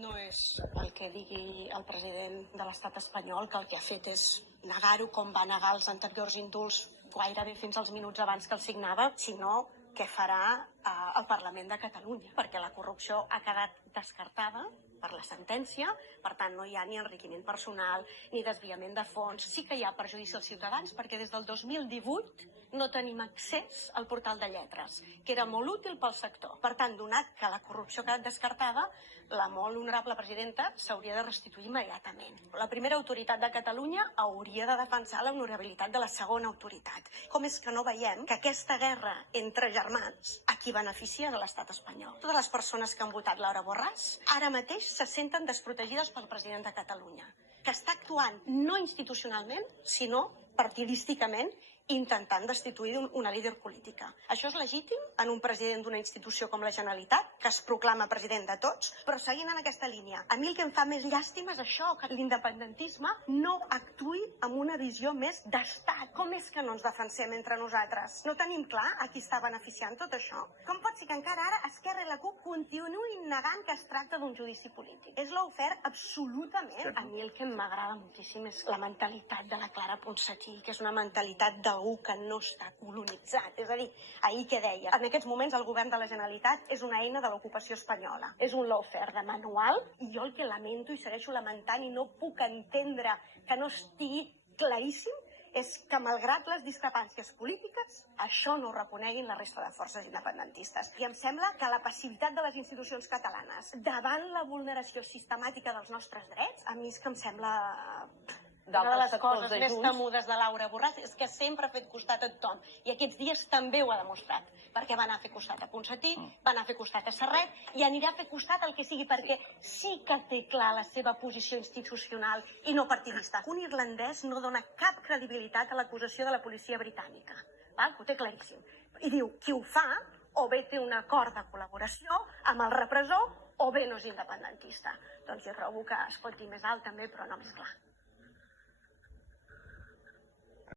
No és el que digui el president de l'estat espanyol, que el que ha fet és negar-ho com va negar els anteriors indults gairebé fins als minuts abans que el signava, sinó què farà el Parlament de Catalunya, perquè la corrupció ha quedat descartada per la sentència, per tant no hi ha ni enriquiment personal ni desviament de fons. Sí que hi ha perjudici als ciutadans perquè des del 2018 no tenim accés al portal de lletres, que era molt útil pel sector. Per tant, donat que la corrupció ha quedat descartada, la molt honorable presidenta s'hauria de restituir immediatament. La primera autoritat de Catalunya hauria de defensar l'honorabilitat de la segona autoritat. Com és que no veiem que aquesta guerra entre germans a qui beneficia de l'estat espanyol? Totes les persones que han votat Laura Borràs ara mateix se senten desprotegides pel president de Catalunya, que està actuant no institucionalment, sinó partidísticament, intentant destituir una líder política. Això és legítim en un president d'una institució com la Generalitat, que es proclama president de tots, però seguint en aquesta línia. A mi el que em fa més llàstima és això, que l'independentisme no actuï amb una visió més d'estat. Com és que no ens defensem entre nosaltres? No tenim clar a qui està beneficiant tot això? Com pot ser que encara ara Esquerra i la CUP continuïn negant que es tracta d'un judici polític? És lawfare absolutament. A mi el que m'agrada moltíssim és la mentalitat de la Clara Ponsatí, que és una mentalitat d'algú que no està colonitzat. És a dir, ahir què deia? En aquests moments el govern de la Generalitat és una eina de l'ocupació espanyola. És un lawfare de manual i jo el que lamento i segueixo lamentant i no puc entendre que no estigui claríssim és que, malgrat les discrepàncies polítiques, això no ho reconeguin la resta de forces independentistes. I em sembla que la passivitat de les institucions catalanes davant la vulneració sistemàtica dels nostres drets, a mi és que em sembla una de les coses més temudes de Laura Borràs, és que sempre ha fet costat a tothom. I aquests dies també ho ha demostrat, perquè va anar a fer costat a Ponsatí, va anar a fer costat a Serret, i anirà a fer costat al que sigui, perquè sí que té clar la seva posició institucional i no partidista. Un irlandès no dona cap credibilitat a l'acusació de la policia britànica. Ho té claríssim. I diu, qui ho fa, o bé té un acord de col·laboració amb el repressor, o bé no és independentista. Doncs jo trobo que es pot dir més alt també, però no més clar.